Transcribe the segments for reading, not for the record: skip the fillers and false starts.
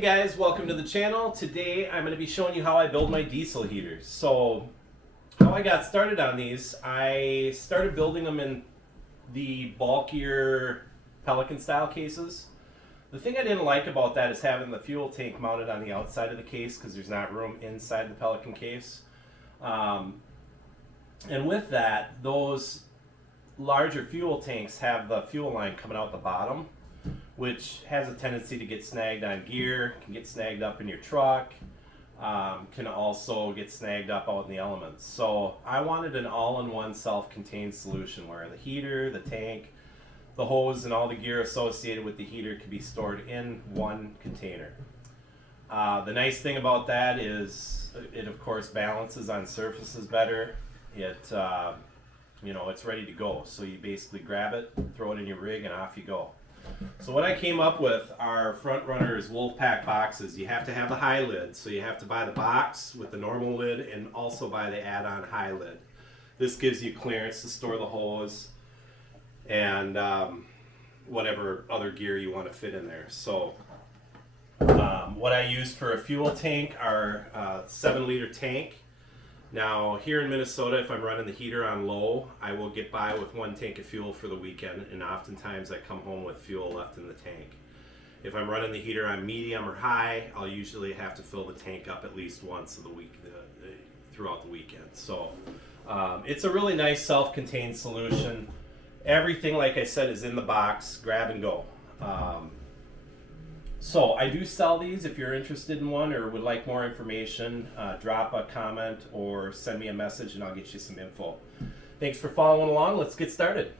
Hey guys, welcome to the channel. Today I'm going to be showing you how I build my diesel heaters. So how I got started on these, I started building them in the bulkier Pelican style cases. The thing I didn't like about that is having the fuel tank mounted on the outside of the case because there's not room inside the Pelican case. And with that, those larger fuel tanks have the fuel line coming out the bottom, which has a tendency to get snagged on gear, can get snagged up in your truck, can also get snagged up out in the elements. So I wanted an all-in-one self-contained solution where the heater, the tank, the hose, and all the gear associated with the heater can be stored in one container. The nice thing about that is it of course balances on surfaces better. It's ready to go. So you basically grab it, throw it in your rig, and off you go. So what I came up with are Front Runner's Wolfpack boxes. You have to have the high lid, so you have to buy the box with the normal lid and also buy the add-on high lid. This gives you clearance to store the hose and whatever other gear you want to fit in there. So what I used for a fuel tank are 7-liter tank. Now here in Minnesota, if I'm running the heater on low, I will get by with one tank of fuel for the weekend, and oftentimes I come home with fuel left in the tank. If I'm running the heater on medium or high, I'll usually have to fill the tank up at least once of the week throughout the weekend. So it's a really nice self-contained solution. Everything, like I said, is in the box, grab and go. So I do sell these. If you're interested in one or would like more information, drop a comment or send me a message and I'll get you some info. Thanks for following along. Let's get started.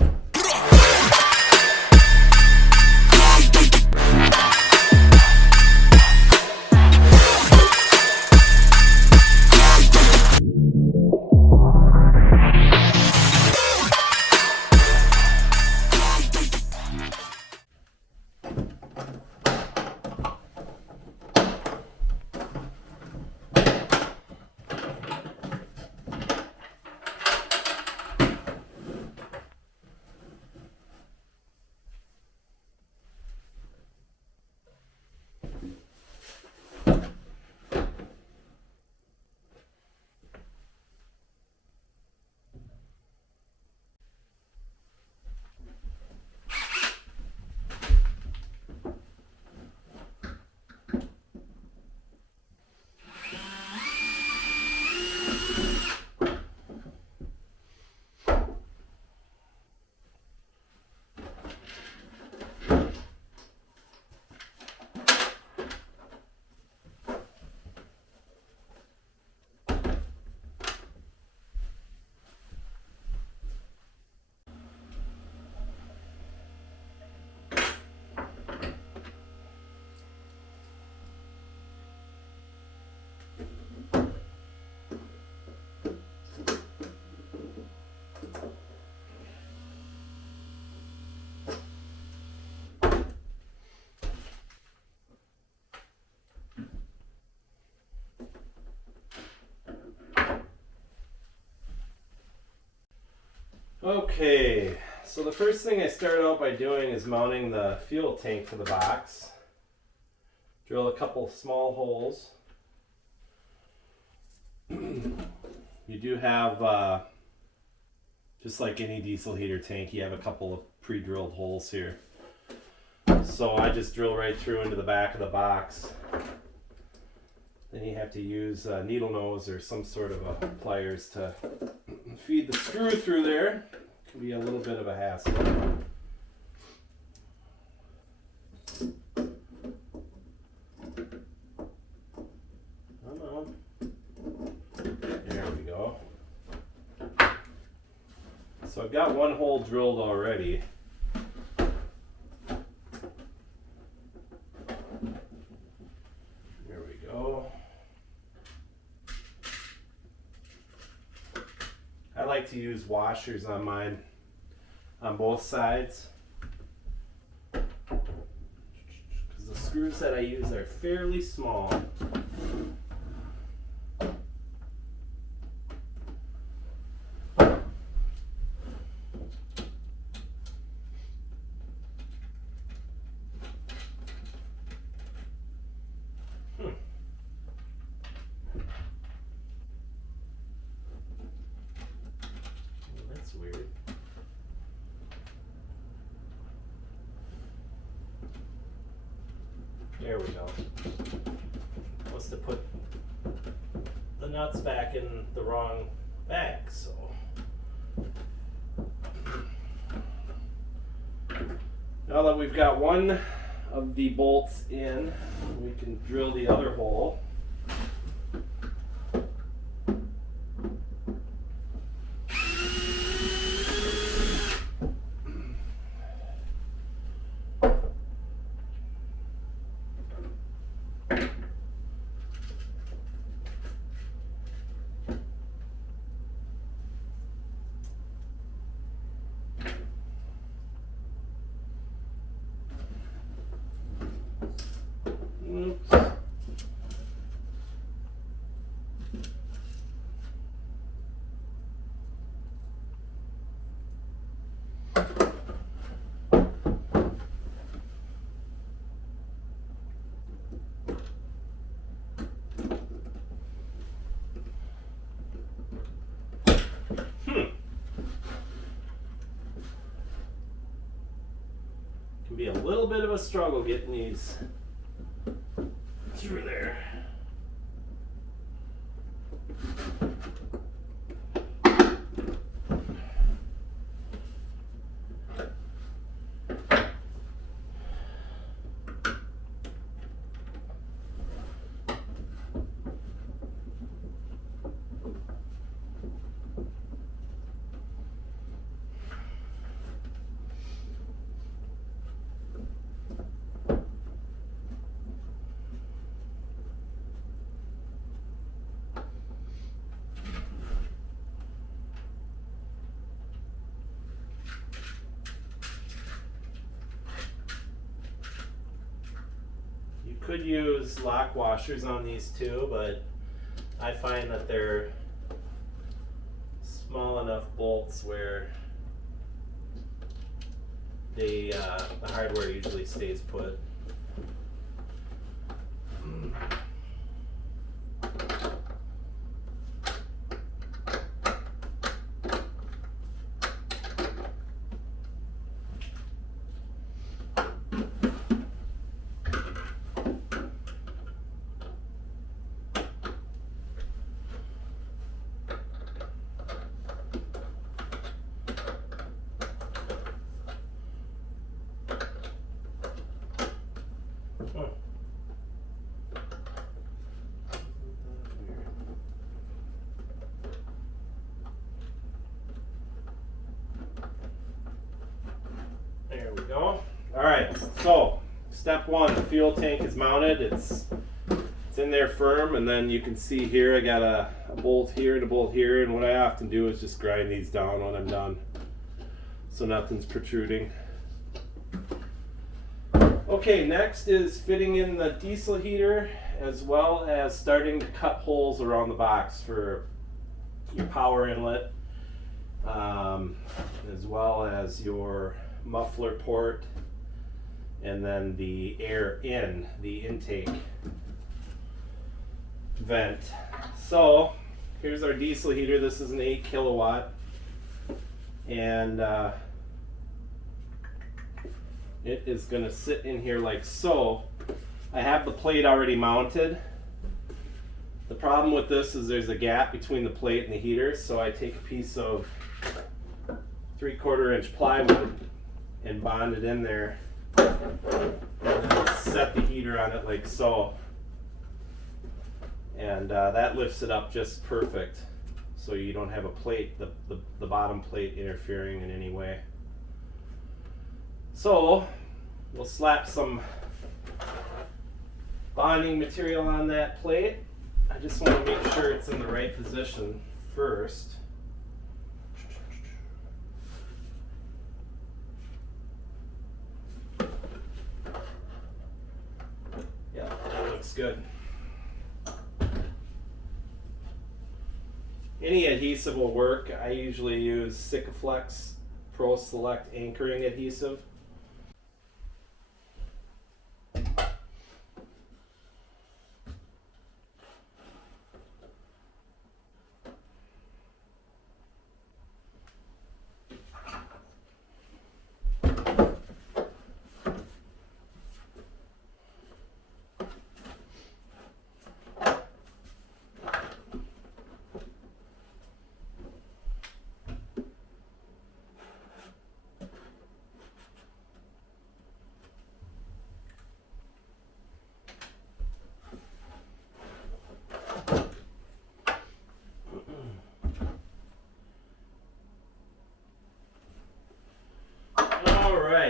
Okay, so the first thing I started out by doing is mounting the fuel tank to the box. Drill a couple small holes. You do have, just like any diesel heater tank, you have a couple of pre-drilled holes here. So I just drill right through into the back of the box. Then you have to use a needle nose or some sort of a pliers to feed the screw through there. Can be a little bit of a hassle. Come on. There we go. So I've got one hole drilled already. There we go. I like to use washers on mine on both sides because the screws that I use are fairly small. There we go. Must have put the nuts back in the wrong bag, so. Now that we've got one of the bolts in, we can drill the other hole. Oops. Can be a little bit of a struggle getting these through there. Could use lock washers on these too, but I find that they're small enough bolts where they the hardware usually stays put. There we go. All right, so step one, the fuel tank is mounted. It's in there firm, and then you can see here I got a bolt here and a bolt here, and what I often do is just grind these down when I'm done, so nothing's protruding. Okay, next is fitting in the diesel heater, as well as starting to cut holes around the box for your power inlet, as well as your muffler port, and then the air in the intake vent. So here's our diesel heater. This is an 8 kilowatt, and it is going to sit in here like so. I have the plate already mounted. The problem with this is there's a gap between the plate and the heater, so I take a piece of 3/4 inch plywood and bond it in there, and then set the heater on it like so, and that lifts it up just perfect, so you don't have a plate, the bottom plate interfering in any way. So we'll slap some bonding material on that plate. I just want to make sure it's in the right position first. Yeah, that looks good. Any adhesive will work. I usually use Sikaflex Pro Select anchoring adhesive.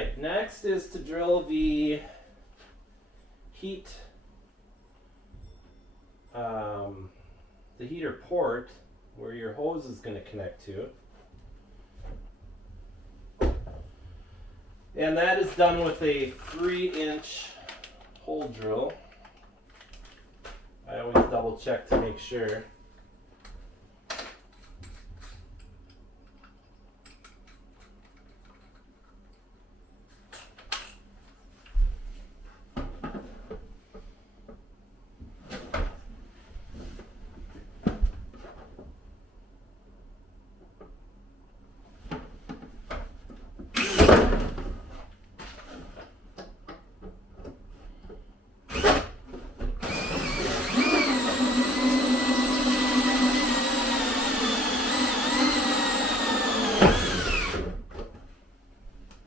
right, next is to drill the heat, the heater port where your hose is going to connect to. And that is done with a 3-inch hole drill. I always double check to make sure.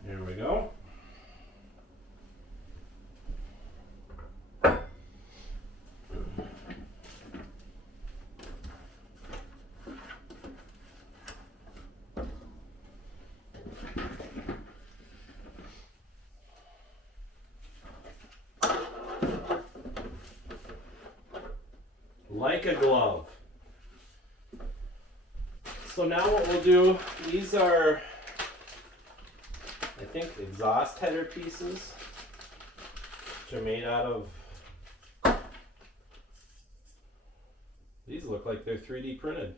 There we go. Like a glove. So now what we'll do, these are, I think, exhaust header pieces, which are made out of, these look like they're 3D printed.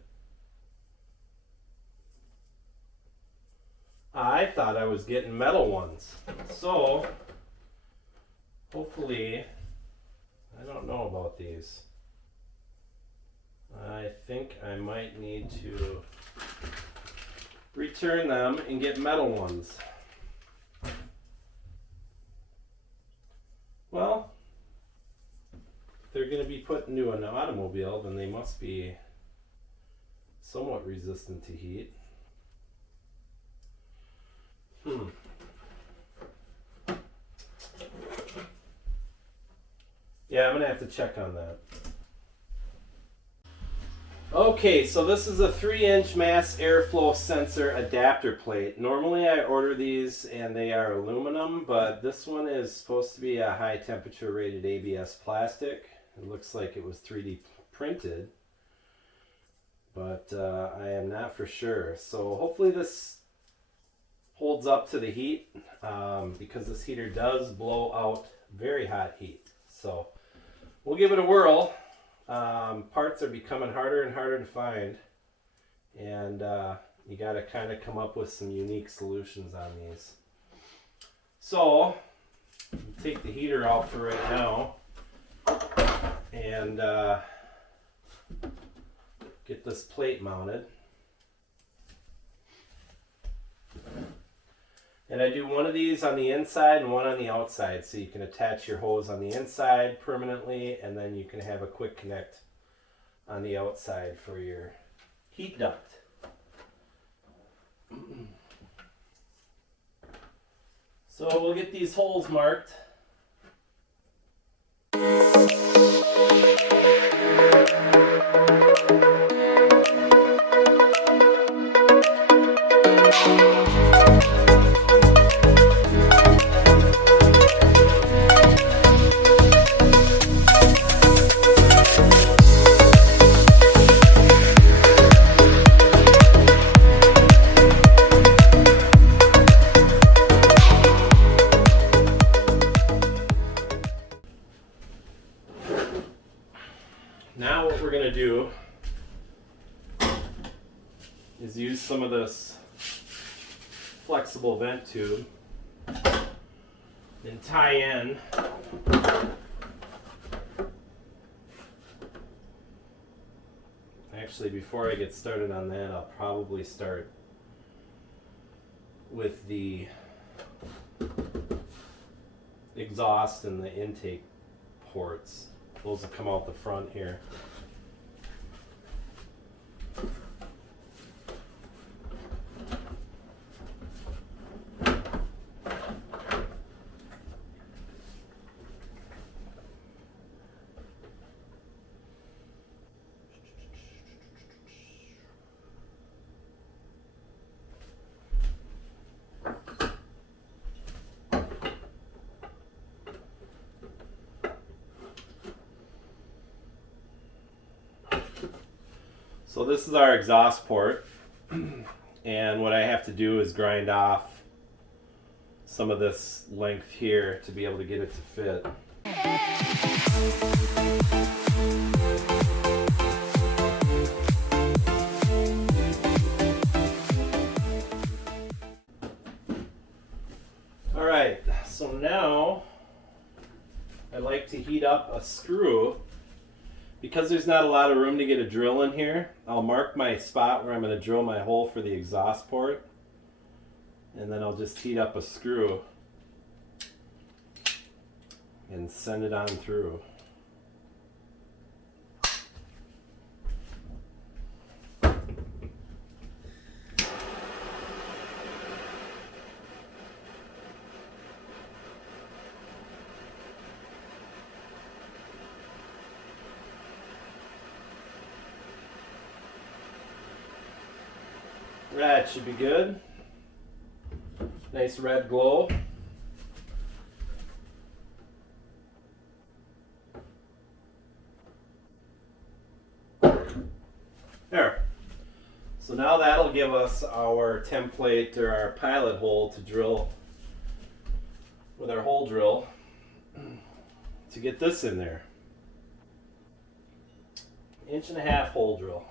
I thought I was getting metal ones. So, hopefully, I don't know about these. I think I might need to return them and get metal ones. Well, if they're going to be put into an automobile, then they must be somewhat resistant to heat. Yeah, I'm going to have to check on that. Okay, so this is a 3-inch mass airflow sensor adapter plate. Normally I order these and they are aluminum, but this one is supposed to be a high temperature rated ABS plastic. It looks like it was 3D printed, but I am not for sure. So hopefully this holds up to the heat, because this heater does blow out very hot heat. So we'll give it a whirl. Parts are becoming harder and harder to find, and you got to kind of come up with some unique solutions on these. So take the heater out for right now and get this plate mounted. And I do one of these on the inside and one on the outside, so you can attach your hose on the inside permanently, and then you can have a quick connect on the outside for your heat duct. So we'll get these holes marked. Now what we're going to do is use some of this flexible vent tube and tie in actually, before I get started on that, I'll probably start with the exhaust and the intake ports. Those will come out the front here. So this is our exhaust port, and what I have to do is grind off some of this length here to be able to get it to fit. Alright, so now I like to heat up a screw. Because there's not a lot of room to get a drill in here, I'll mark my spot where I'm going to drill my hole for the exhaust port, and then I'll just heat up a screw and send it on through. That should be good. Nice red glow. There. So now that'll give us our template or our pilot hole to drill with our hole drill to get this in there. 1.5 inch hole drill.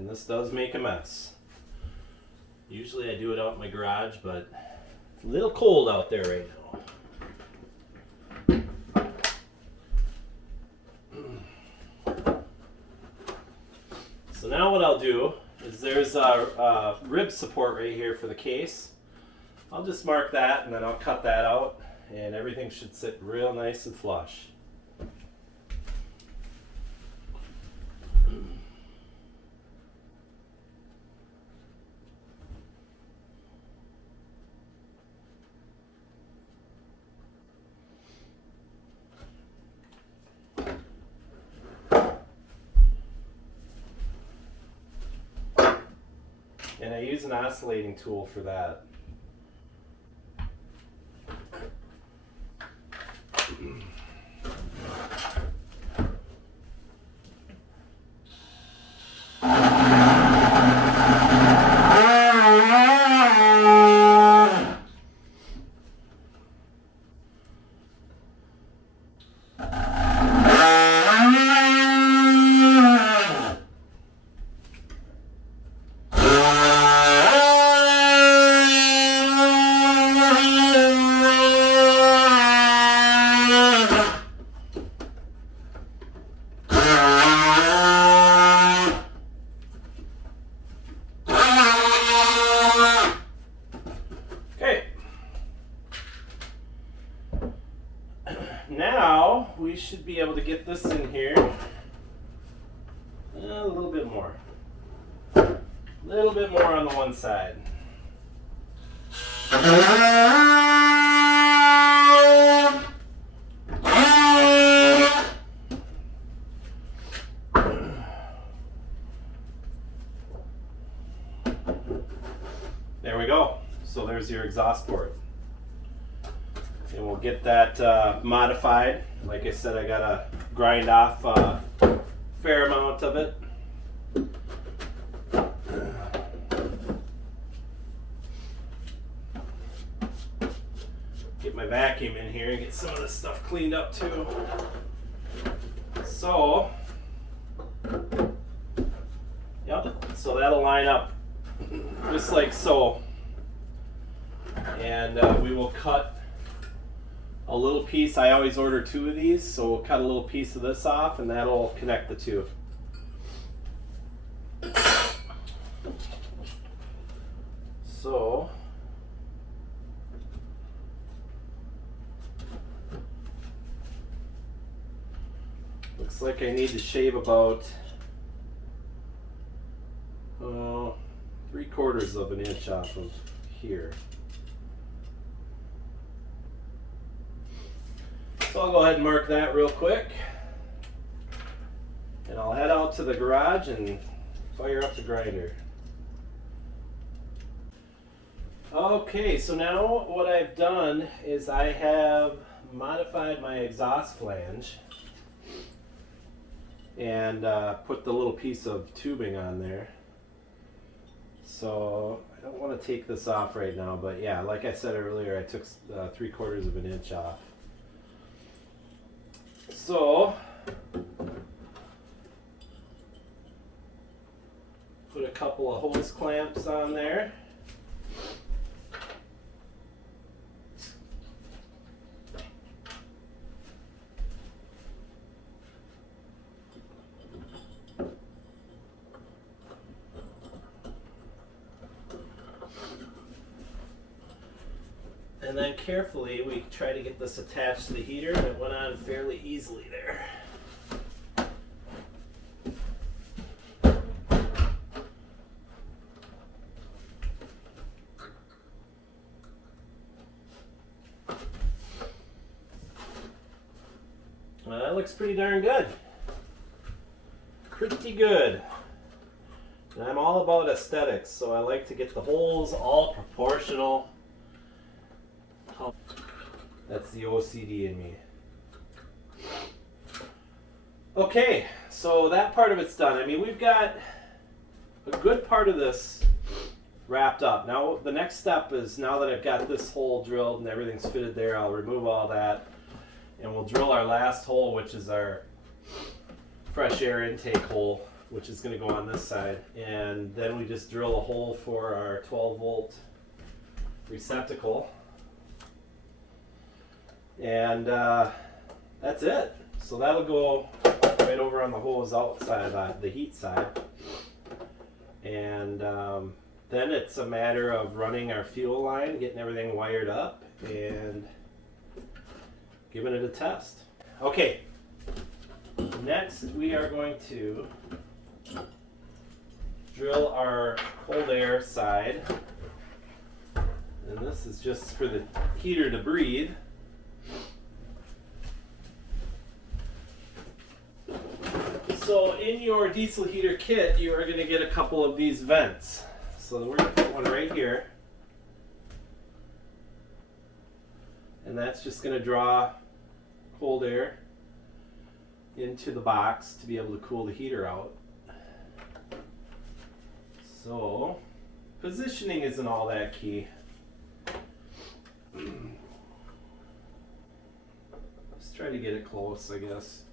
This does make a mess. Usually I do it out in my garage, but it's a little cold out there right now. So now what I'll do is there's a rib support right here for the case. I'll just mark that and then I'll cut that out and everything should sit real nice and flush. And I use an oscillating tool for that. Now we should be able to get this in here a little bit more. A little bit more on the one side. There we go. So there's your exhaust port. And we'll get that modified. Like I said, I gotta grind off a fair amount of it. Get my vacuum in here and get some of this stuff cleaned up too. So, yep, so that'll line up just like so. And we will cut a little piece. I always order 2 of these, so we'll cut a little piece of this off and that'll connect the 2. So looks like I need to shave about 3/4 of an inch off of here. So I'll go ahead and mark that real quick. And I'll head out to the garage and fire up the grinder. Okay, so now what I've done is I have modified my exhaust flange and put the little piece of tubing on there. So I don't want to take this off right now, but yeah, like I said earlier, I took 3/4 of an inch off. So put a couple of hose clamps on there. And then carefully we try to get this attached to the heater, and it went on fairly easily there. Well, that looks pretty darn good. Pretty good. And I'm all about aesthetics, so I like to get the holes all proportional. That's the OCD in me. Okay, so that part of it's done. I mean, we've got a good part of this wrapped up. Now the next step is, now that I've got this hole drilled and everything's fitted there, I'll remove all that and we'll drill our last hole, which is our fresh air intake hole, which is going to go on this side. And then we just drill a hole for our 12-volt receptacle. And that's it. So that'll go right over on the hose outside, the heat side. And then it's a matter of running our fuel line, getting everything wired up, and giving it a test. Okay, next we are going to drill our cold air side. And this is just for the heater to breathe. So in your diesel heater kit, you are going to get a couple of these vents. So we're going to put one right here. And that's just going to draw cold air into the box to be able to cool the heater out. So positioning isn't all that key. Let's try to get it close, I guess.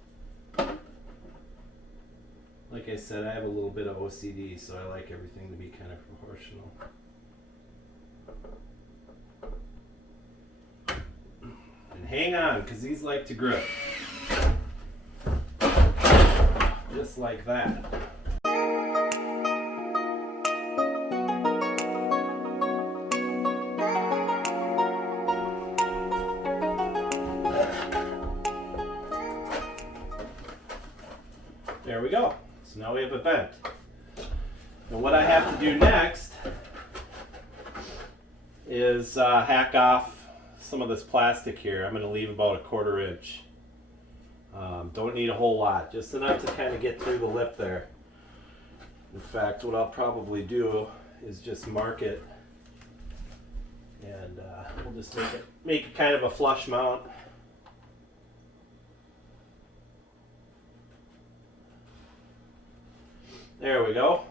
Like I said, I have a little bit of OCD, so I like everything to be kind of proportional. And hang on, because these like to grip. Just like that. There we go. So now we have a vent. And what I have to do next is hack off some of this plastic here. I'm going to leave about 1/4 inch. Don't need a whole lot, just enough to kind of get through the lip there. In fact, what I'll probably do is just mark it, and we'll just make it kind of a flush mount. There we go.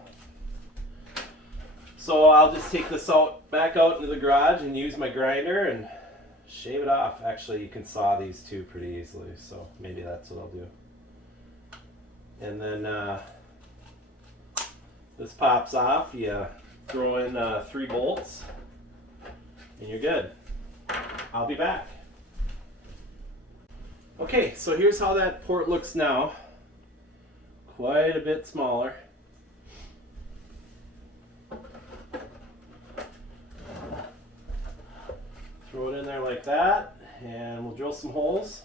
So I'll just take this back out into the garage and use my grinder and shave it off. Actually, you can saw these two pretty easily, so maybe that's what I'll do. And then this pops off. You throw in 3 bolts and you're good. I'll be back. Okay, so here's how that port looks now. Quite a bit smaller. Throw it in there like that, and we'll drill some holes.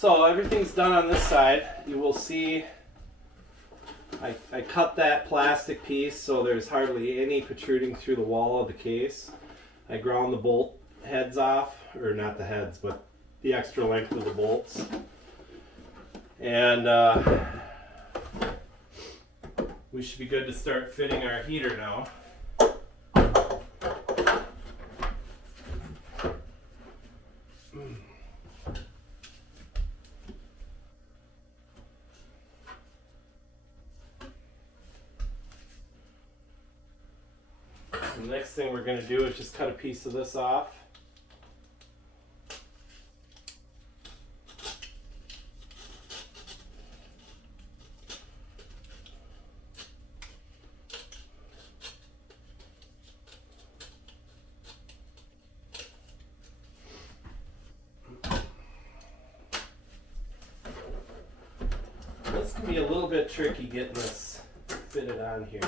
So everything's done on this side. You will see I cut that plastic piece so there's hardly any protruding through the wall of the case. I ground the bolt heads off, or not the heads, but the extra length of the bolts. And we should be good to start fitting our heater now. The next thing we're going to do is just cut a piece of this off. This can be a little bit tricky getting this fitted on here.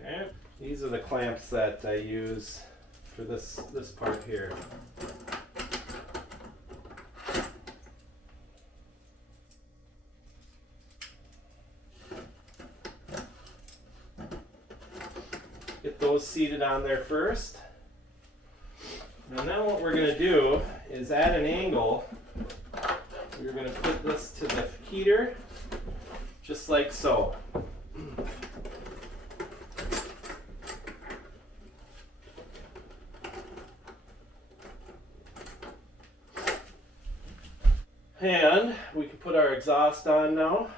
Okay, these are the clamps that I use for this part here. Get those seated on there first. And then what we're going to do is at an angle, we're going to put this to the heater, just like so. And we can put our exhaust on now.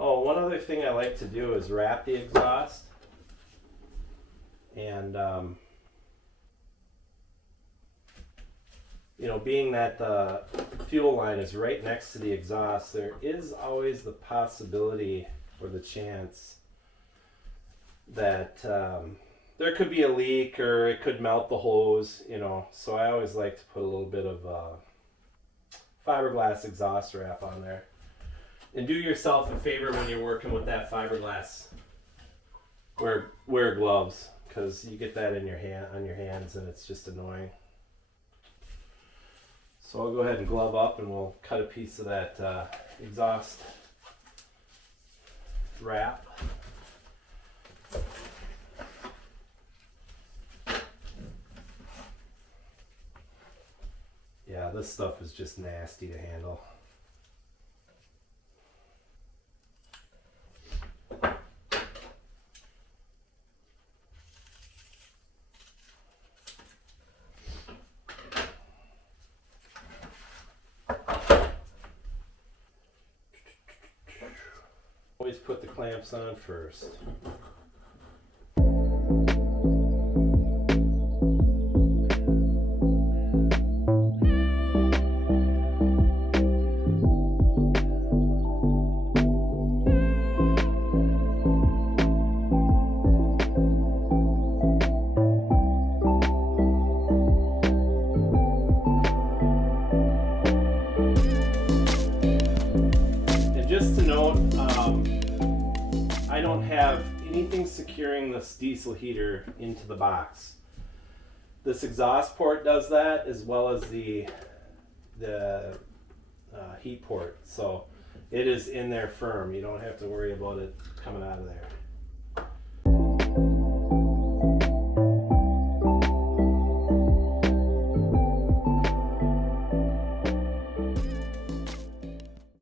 Oh, one other thing I like to do is wrap the exhaust. And, you know, being that the fuel line is right next to the exhaust, there is always the possibility or the chance that there could be a leak or it could melt the hose, you know. So I always like to put a little bit of fiberglass exhaust wrap on there. And do yourself a favor when you're working with that fiberglass. Wear gloves, because you get that in your on your hands and it's just annoying. So I'll go ahead and glove up and we'll cut a piece of that exhaust wrap. Yeah, this stuff is just nasty to handle. Always put the clamps on first. I don't have anything securing this diesel heater into the box. This exhaust port does that, as well as the heat port. So it is in there firm. You don't have to worry about it coming out of there.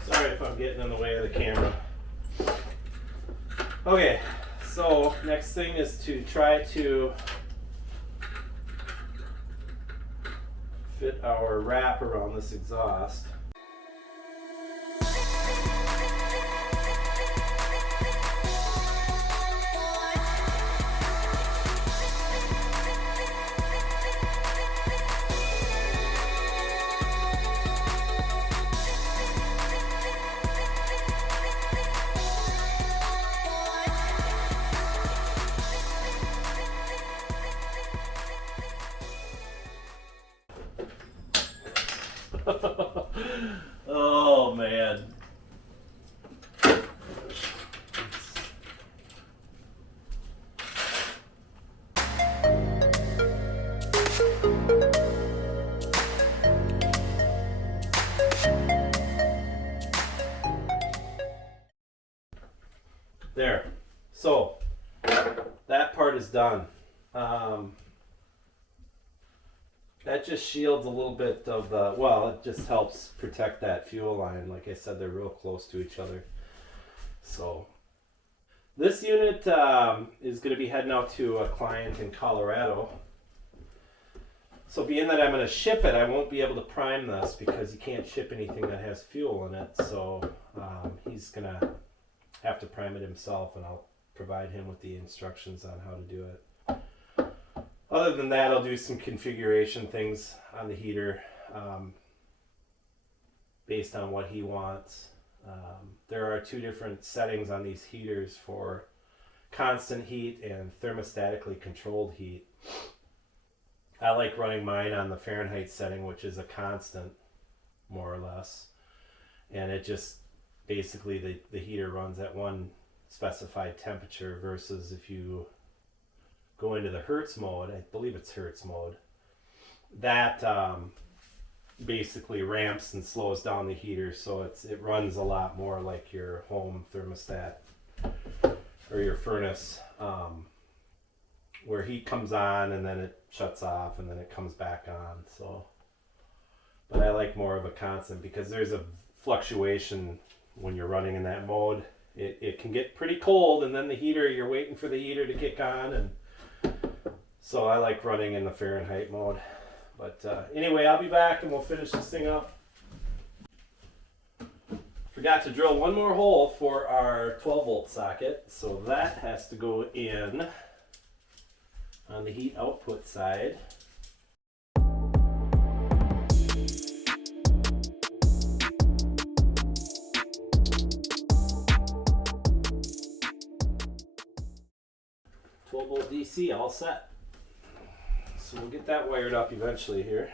Sorry if I'm getting in the way of the camera. Okay, so next thing is to try to fit our wrap around this exhaust. Oh man. There. So that part is done. That just shields a little bit of the, well, it just helps protect that fuel line. Like I said, they're real close to each other. So this unit is going to be heading out to a client in Colorado. So being that I'm going to ship it, I won't be able to prime this because you can't ship anything that has fuel in it. So he's going to have to prime it himself, and I'll provide him with the instructions on how to do it. Other than that, I'll do some configuration things on the heater based on what he wants. There are two different settings on these heaters for constant heat and thermostatically controlled heat. I like running mine on the Fahrenheit setting, which is a constant, more or less. And it just, basically the heater runs at one specified temperature, versus if you go into the Hertz mode, I believe it's Hertz mode, that basically ramps and slows down the heater, so it runs a lot more like your home thermostat or your furnace, where heat comes on and then it shuts off and then it comes back on. So, but I like more of a constant because there's a fluctuation when you're running in that mode. It can get pretty cold, and then the heater, you're waiting for the heater to kick on, and so I like running in the Fahrenheit mode. But anyway, I'll be back and we'll finish this thing up. Forgot to drill one more hole for our 12 volt socket, so that has to go in on the heat output side. Volt DC all set. So we'll get that wired up eventually here.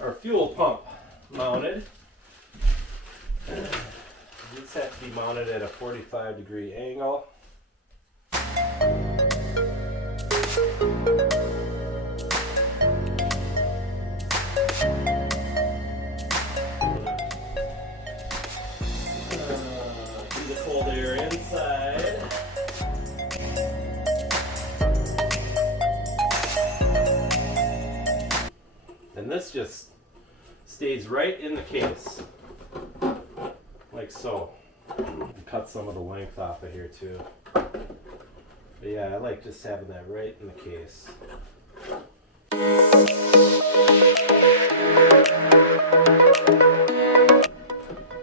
Our fuel pump mounted. These have to be mounted at a 45-degree angle. Do the cold air inside. And this just stays right in the case, like so. And cut some of the length off of here too. But yeah, I like just having that right in the case.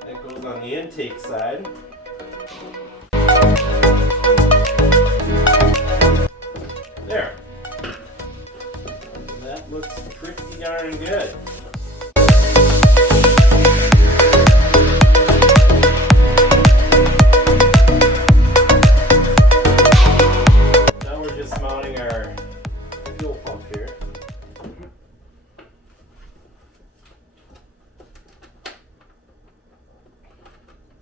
That goes on the intake side. There. That looks pretty darn good. Now we're just mounting our fuel pump here.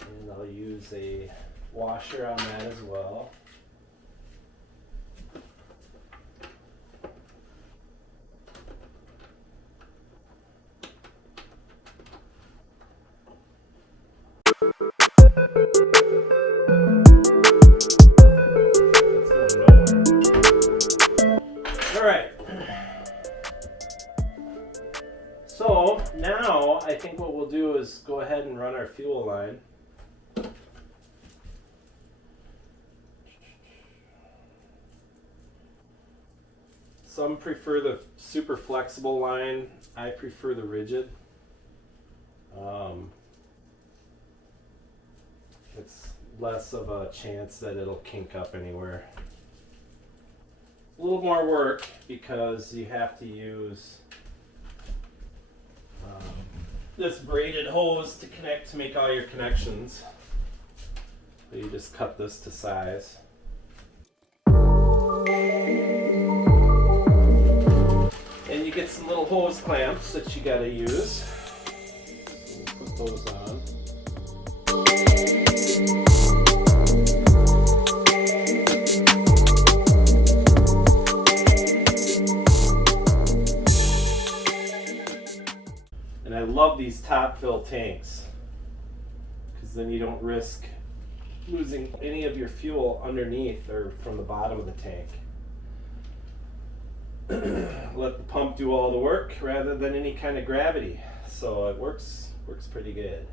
And I'll use a washer on that as well. Alright, so now I think what we'll do is go ahead and run our fuel line. Some prefer the super flexible line. I prefer the rigid. It's less of a chance that it'll kink up anywhere. A little more work because you have to use this braided hose to connect, to make all your connections. So you just cut this to size. And you get some little hose clamps that you gotta use. So we'll put those on. And I love these top fill tanks because then you don't risk losing any of your fuel underneath or from the bottom of the tank. Let the pump do all the work rather than any kind of gravity. So it works pretty good.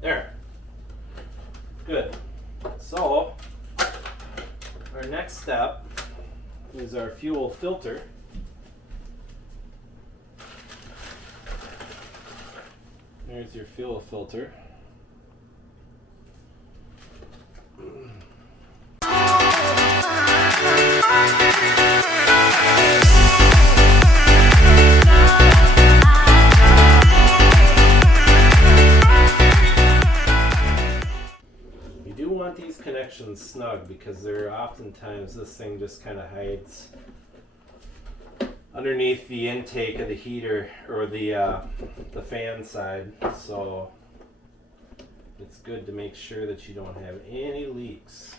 There. Good. So, our next step is our fuel filter. There's your fuel filter. You do want these connections snug because there are oftentimes this thing just kind of hides underneath the intake of the heater or the fan side, so it's good to make sure that you don't have any leaks.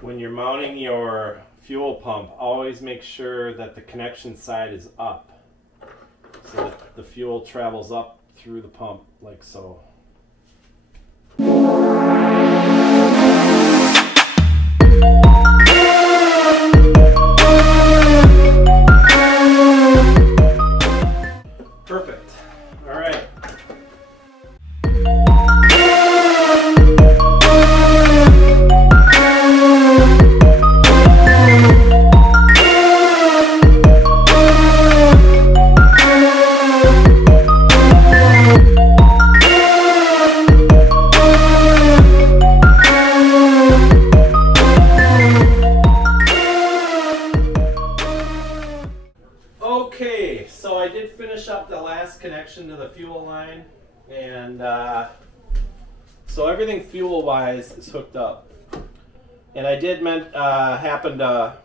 When you're mounting your fuel pump, always make sure that the connection side is up so that the fuel travels up through the pump like so. Perfect. All right. Okay, so I did finish up the last connection to the fuel line, and so everything fuel wise is hooked up. And I did happen to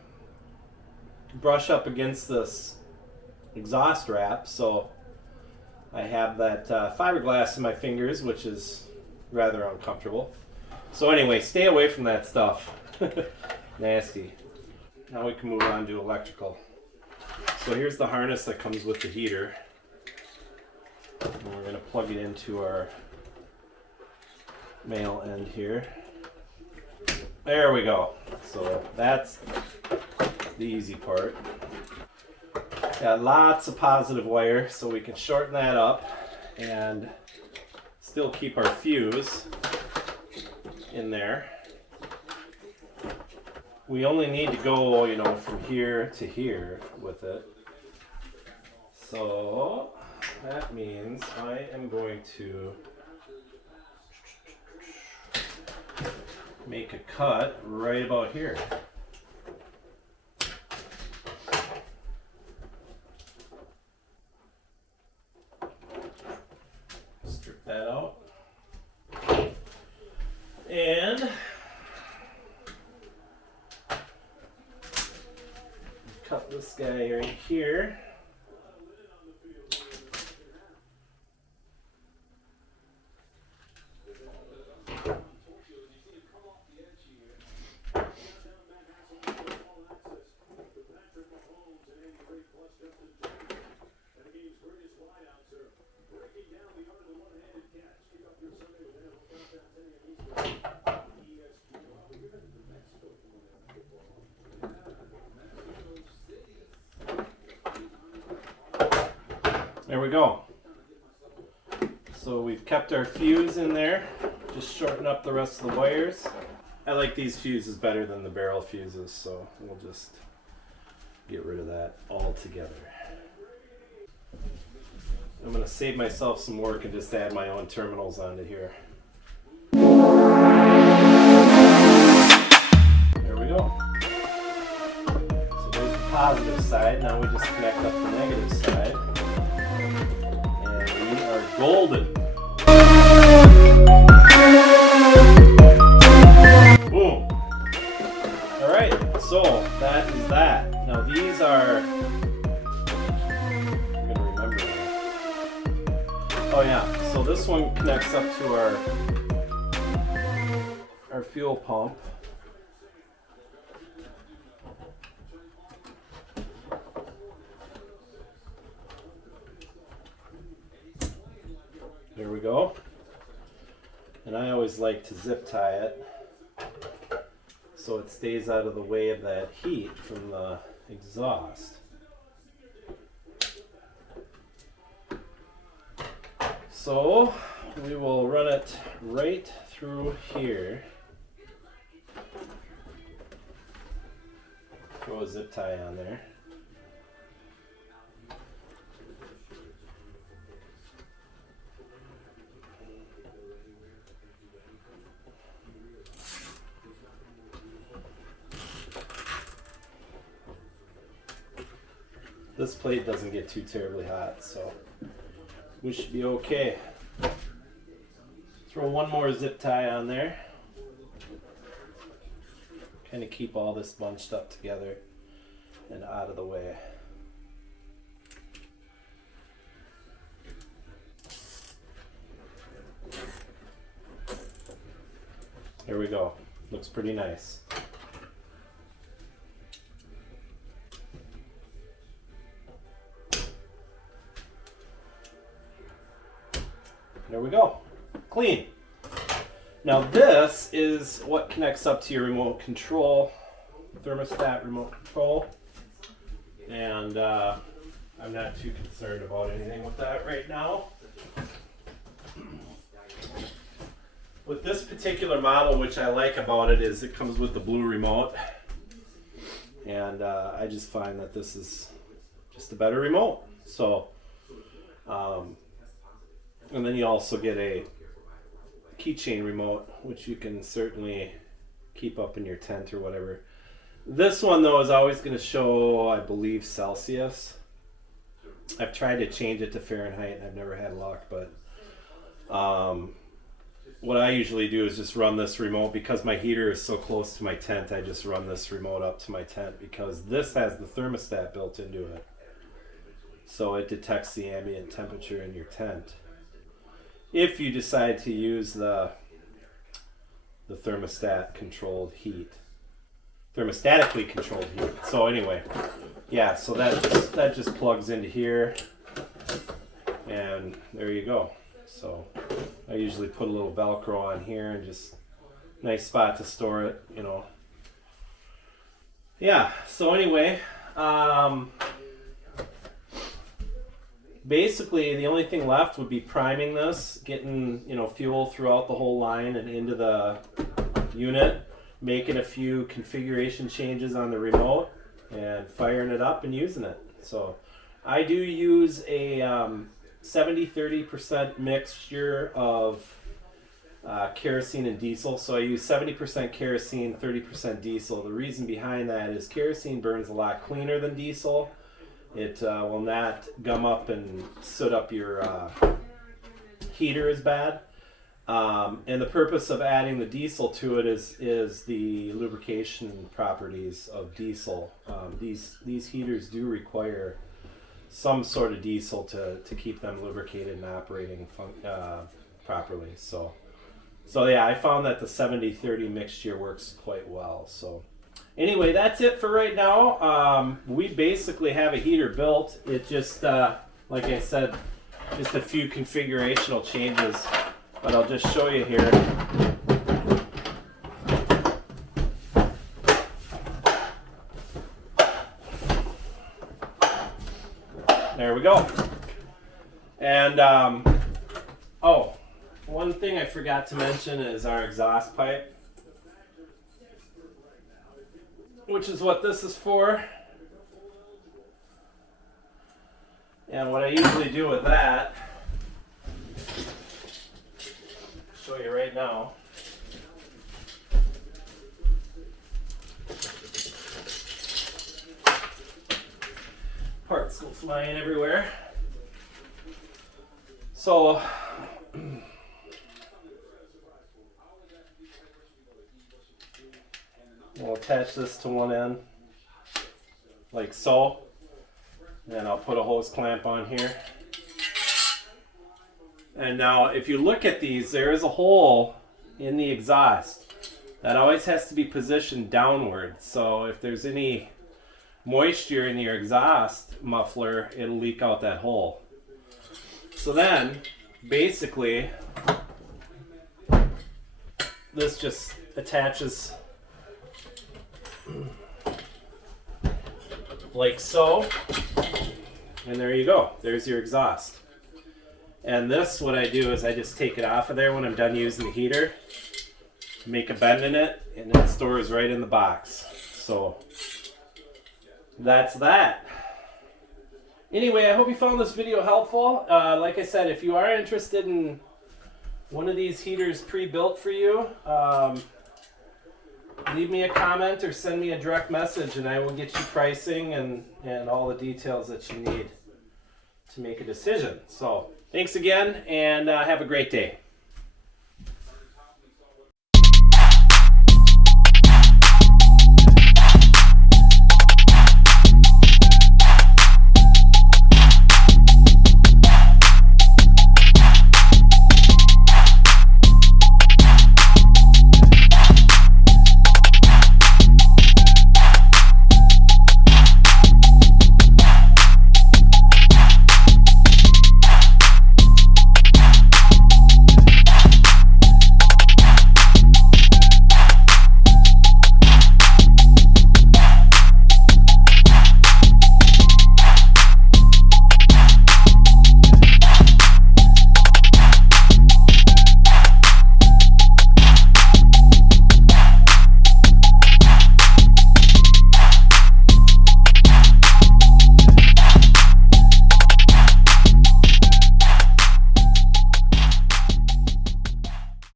brush up against this exhaust wrap, so I have that fiberglass in my fingers, which is rather uncomfortable. So anyway, stay away from that stuff. Nasty. Now we can move on to electrical. So here's the harness that comes with the heater. And we're going to plug it into our male end here. There we go. So that's the easy part. Got lots of positive wire, so we can shorten that up and still keep our fuse in there. We only need to go, from here to here with it. So that means I am going to make a cut right about here. Strip that out. And cut this guy right here. we go. So we've kept our fuse in there. Just shorten up the rest of the wires. I like these fuses better than the barrel fuses, so we'll just get rid of that altogether. I'm going to save myself some work and just add my own terminals onto here. There we go. So there's the positive side. Now we just connect up the negative side. And we are golden. Boom. Alright, so that is that. Now these are... I'm going to remember that. Oh yeah, so this one connects up to our fuel pump. There we go. And I always like to zip tie it so it stays out of the way of that heat from the exhaust. So we will run it right through here. Throw a zip tie on there. This plate doesn't get too terribly hot, so we should be okay. Throw one more zip tie on there. Kind of keep all this bunched up together and out of the way. There we go. Looks pretty nice. There we go. Clean. Now this is what connects up to your remote control, thermostat remote control. And I'm not too concerned about anything with that right now. With this particular model, which I like about it is it comes with the blue remote. And I just find that this is just a better remote. So, and then you also get a keychain remote, which you can certainly keep up in your tent or whatever. This one though is always going to show, I believe, Celsius. I've tried to change it to Fahrenheit and I've never had luck, but what I usually do is just run this remote because my heater is so close to my tent. I just run this remote up to my tent because this has the thermostat built into it. So it detects the ambient temperature in your tent. If you decide to use the thermostat controlled heat, thermostatically controlled heat. So anyway, yeah, so that just plugs into here, and there you go. So I usually put a little Velcro on here and just nice spot to store it, you know. Yeah, so anyway, basically the only thing left would be priming this, getting, you know, fuel throughout the whole line and into the unit, making a few configuration changes on the remote and firing it up and using it. So I do use a 70-30% mixture of kerosene and diesel. So I use 70% kerosene, 30% diesel. The reason behind that is kerosene burns a lot cleaner than diesel. It will not gum up and soot up your heater as bad. And the purpose of adding the diesel to it is the lubrication properties of diesel. These heaters do require some sort of diesel to keep them lubricated and operating properly. So yeah, I found that the 70-30 mixture works quite well. So anyway, that's it for right now. We basically have a heater built. It just, like I said, just a few configurational changes, but I'll just show you here. There we go. And oh, one thing I forgot to mention is our exhaust pipe, which is what this is for. And what I usually do with that, I'll show you right now. Parts go flying everywhere. So we'll attach this to one end like so. Then I'll put a hose clamp on here. And now if you look at these, there is a hole in the exhaust that always has to be positioned downward. So if there's any moisture in your exhaust muffler, it'll leak out that hole. So then basically this just attaches like so, and there you go, there's your exhaust. And this, what I do is I just take it off of there when I'm done using the heater, make a bend in it, and it stores right in the box. So that's that. Anyway, I hope you found this video helpful. Like I said, if you are interested in one of these heaters pre-built for you, leave me a comment or send me a direct message and I will get you pricing and all the details that you need to make a decision. So thanks again, and have a great day.